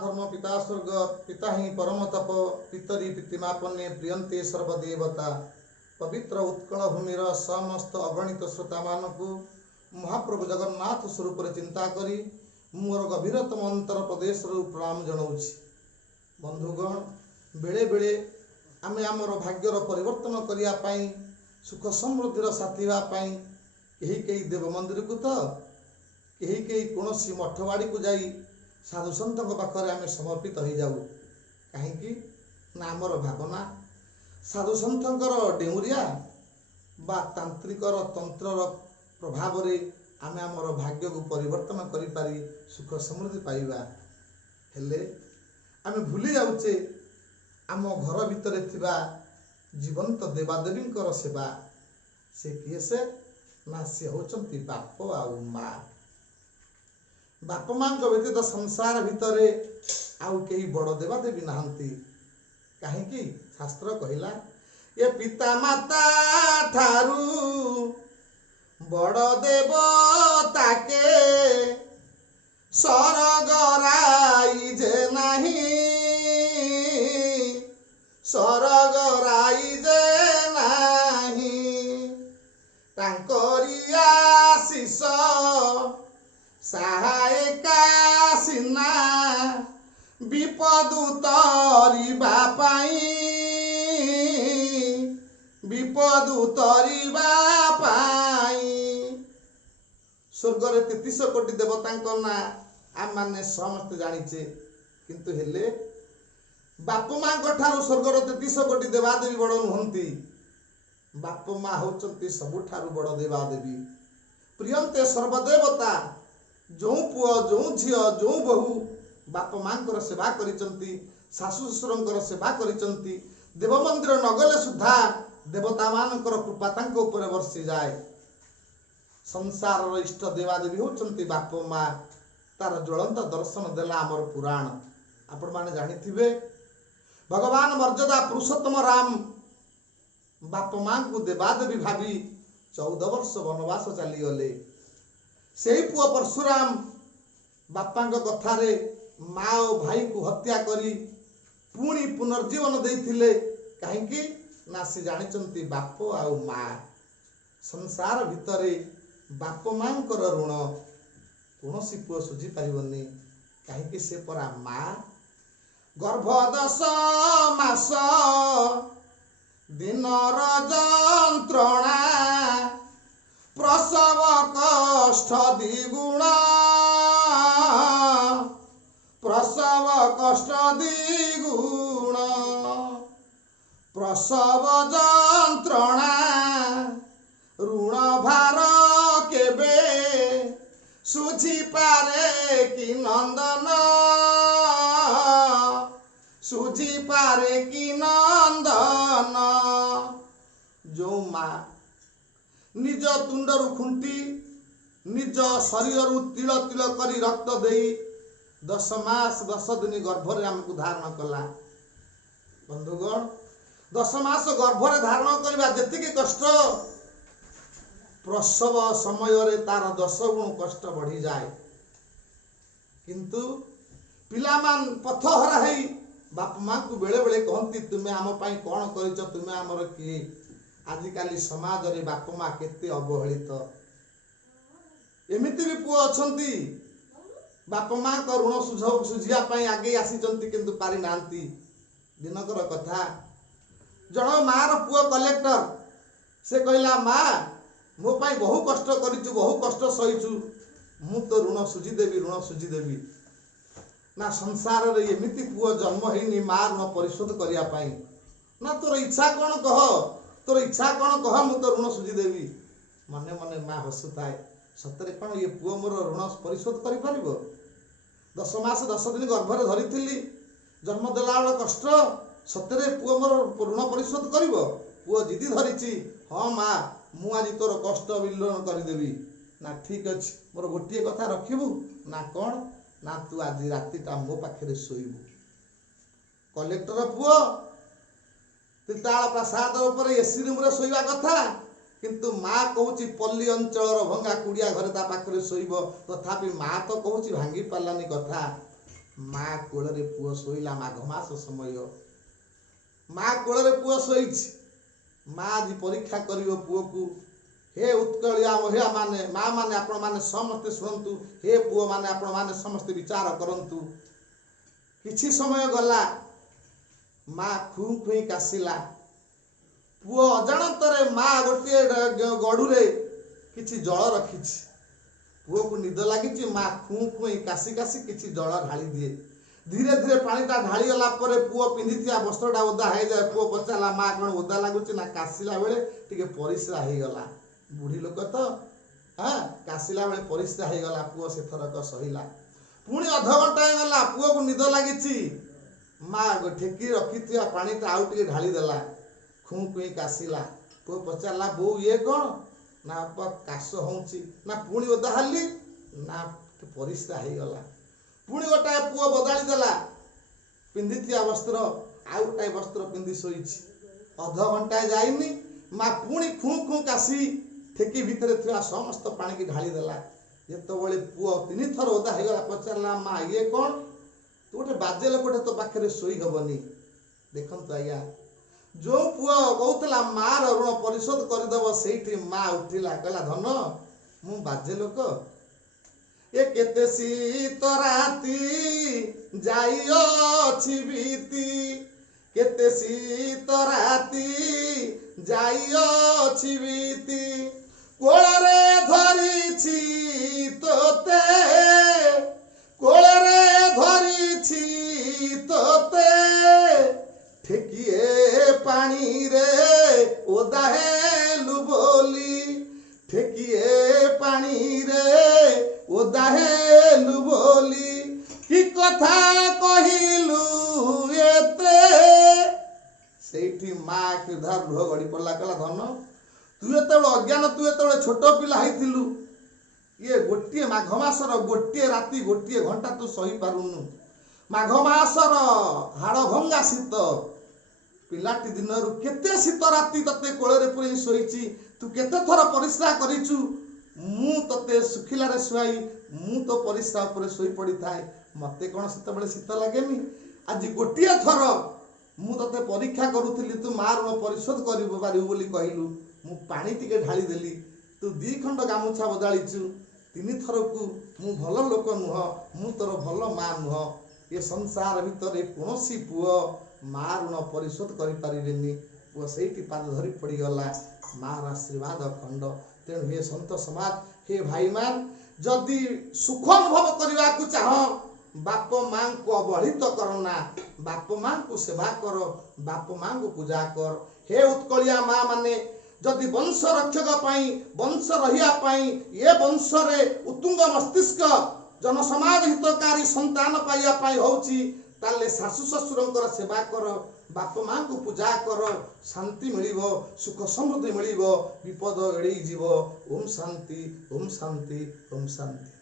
धर्म पिता स्वर्ग पिता ही परम तप पितरी पितिमापन्ने प्रियंते सर्वदेवता पवित्र उत्कल भूमिर समस्त अगणित श्रोता मानक महाप्रभु जगन्नाथ स्वरूप चिंता करी मोर गभीरतम अंतर प्रदेश प्रणाम जनाऊँगी। बंधुगण बेले बेले आमे आमर भाग्यर परिवर्तन करने सुख समृद्धिर साथी होगापाई कहीं देव मंदिर को तो कहीं कौन मठवाड़ी को जाई साधु सन्त पाखे आम समर्पित हो जाऊ कहीं आमर भावना साधु सन्तर डेउरिया बा तांत्रिकर तंत्र प्रभाव आम आमर भाग्य को परिवर्तन करी सुख समृद्धि पाइबा हेले आम भूली जाऊे आम घर भितर थिबा जीवंत देवादेवी सेवा से किए से ना सी होचंती बाप आउ माँ बाप माँ व्यतीत संसार भितर आउ कई बड़ देवादेवी नहांती कहीं शास्त्र कहला ये पिता माता ठारू बड़ देवता के सरग राई जे नहीं सरग राई जे नहीं तांकरी आशीष सहायका सिना विपद उतरिबा पाई विपद उतरिबा पाई स्वर्ग रे 33 कोटी देवता ना आम माने समस्त जानिचे किंतु हेले बाप माँ ठारू स्वर्ग रे 33 कोटी देवादेवी बड़ नुहंती बाप माँ होचंती सबुठारू बड़ देवादेवी प्रियंते सर्वदेवता जो पुओ जो झियो जो बहु बाप माँ सेवा करिचंती शाशु ससुर सेवा करिचंती देव मंदिर नगले सुधा देवता मानकर कृपा तांको ऊपर वर्षी जाए संसार इष्ट देवादेवी होचंती बाप माँ तार ज्वलंत दर्शन देला आमर पुराण आपण माने जानिथिबे भगवान मर्यादा पुरुषोत्तम राम बाप माँ को देवादेवी भावी 14 वर्ष वनवास चली गले से पुआ परशुराम बापा कथारे माँ और भाई को हत्या करी पुणी पुनर्जीवन देथिले कहीं ना से जानिचंती बाप आउ माँ संसार भितरे बाप माँ ऋण कौन पुआ सुझी पारनी कहीं से परा माँ गर्भ 10 मास दिनर जंत्रणा प्रसव कष्ट द्विगुण प्रसव कष्ट द्विगुण प्रसव जंत्रणा ऋण भार केबे सुझी पारे कि नंदन सुझी पारे कि नंदन जो माँ निज तुंडरू खुंटी निज शरीर तिल तिल करी रक्त दे 10 मास 10 दिन गर्भरे आमको धारण कला बंधुगण 10 मास गर्भरे धारण करवा जेतिकी कष्ट प्रसव समय रे तार 10 गुण कष्ट बढ़ी जाए किंतु पिलामान पथहरा है बाप माँ को बेले बेले कहती तुम्हें आम पाई कौन करिच तुम्हें आमर किए आजिकाली समाज रे बाप माँ केते अवहेलित एमिति भी पुओ अछंती बाप माँ का ऋण सुझिया पाई आगे आसीचंती किंतु पारि नांती दिनकर कथा जण माँ रो पुओ कलेक्टर से कहला माँ मो पाई बहु कष्ट करिछु बहु कष्ट सहिछु मु तो ऋण सुझी देवी ना संसार रे एमिति पुओ जन्म हेनी माँ ऋण परिशोध करिया पाई ना तोर इच्छा कौन कह तोर इच्छा कौन कह मु तो ऋण सुझी देवी मने मने माँ हसुताए सतरे कौन ये पुओ मोर ऋण परिशोध करि परिबो 10 मास 10 दिन गर्भरे धरिथिली जन्म देला बेला कष्ट सतरे पुओ मोर ऋण परिशोध करिबो पुओ जिदी धरिची हाँ माँ मु आज तोर कष्ट विलोन करदेवी ना ठीक अच्छे मोर गोटे कथा रखिबू ना कौन ना तू आज रातिटा मो पाखे शोबू कलेक्टर पुओ तीताल प्रसाद उपर एसी रूम रे शोइबा कथा किंतु माँ कहूची पल्ली अंचल भंगा कुड़िया घरे ता पाखरे शोइब तथापि माँ तो कहूची भांगी पालानी कथा माँ कोल रे पुओ शोइला माघ मास समय माँ कोल रे पुओ शोइछि माँ आज परीक्षा करियो पुओ को हे उत्कलिया महिला माने माँ माने आपण माने समस्ते शुणु हे पुओ माने आपण माने समस्ते विचार करंतु किछि समय गला माँ खुं खुई कासिला पुओ अजाणतरे माँ गोटे गड़ुरे किछि जल रखिछि पुओ को निद लगी माँ खुं खुई कासी कासी किछि जल ढाली दिए धीरे धीरे पानीटा ढाली गला पुओ पिंधि वस्त्रटा ओदा हो जाए पुओ पचारा माँ कौन ओदा लगुच ना कासिला बेले टिके परिस्रा हो गला बुढ़ी लोक तो हाँ कासिला बेले परिस्रा हो गला पुओ से थरक सहिला पुणी अध घंटा गला पुओ को निद लगी माँ ठेकी रखी पानीटा आउ टिके ढाली देला खुं खुई कासिला पुओ पचारा बो ये कौन ना काश होउची ना पुणी ओदा हाली ना परिस्रा हो गला पुणी गोटाए पुओ बदली देला पिंधि वस्त्र आउ गोटाए वस्त्र पिंधि शोइछि अध घंटा जाइनी माँ पुणी खुं खुं काशी ठेकी भितर थिया समस्त पानी की ढाली देला जेतबेले पुओ तीन थर ओदा हो गला पचारला माँ ये कौन तू गोटे बाजे लोकटे तो पाखे शोई हबनी देखंतु आज्ञा जो पुओ कहूला माँ ऋण परिशोध करदेव से माँ उठिला कहला धन मु बाजे लोक ए केते शीत राती जाइअछि बीती केते शीत राती जाइअछि बीती कोଳରେ धरिछि तोते कोଳରେ धरिछि तोते ठेकिए पानी रे ओदा हेलु बोली ठेकिए पानी रे ओदा हेलु बोली कि कथा कहिलु एते सेठी माँ क्षुधार लुह गड़ी पड़ला कहला धन तू एतबे अज्ञान तू एतबे छोट पिला हैथिलु ये गोटे माघ मासर गोटे राति गोटे घंटा तू सही पारुनु माघ मासर हाड़ भंगा शीत पिलाटी दिन केते शीत राति तते कोଳରେ पुरै शोइछि तू केते थर परिश्रा करिछु मु तते सुखिलारे सुआई मु तो परिश्रा उपरे शोई पड़ी थाए मते कोन शीत बेले शीत लागेनी आज गोटे थर मु तते परीक्षा करूथिली तू माँ ऋण परिशोध करिबो पारिबो बोली कहिलु मु पानी टिके ढाली देली तू दी खंड गामुछा बदलिछु तीन थर को मु भल लोक नुह मु तोर भल माँ नुह ये संसार भितर कौनसी पुओ माँ ऋण परिशोध करें पुओ से पाद धरी पड़गला माँ आशीर्वाद खंड तेणु हे संत समाज हे भाई मान जदि सुख अनुभव करने को चाह बाप माँ को अवहेलित करना बाप माँ को सेवा कर बाप माँ को पूजा कर हे उत्कलिया माँ माने जदि वंश रक्षक वंश रहा ये वंश रे उत्तुंग मस्तिष्क जनसमाज हितकारी संतान पाइबा होउची ताले शाशु ससुरंकर सेवा कर बाप माँ को पूजा कर शांति मिलिबो सुख समृद्धि मिलिबो विपद एड़ी जीव ओम शांति ओम शांति ओम शांति।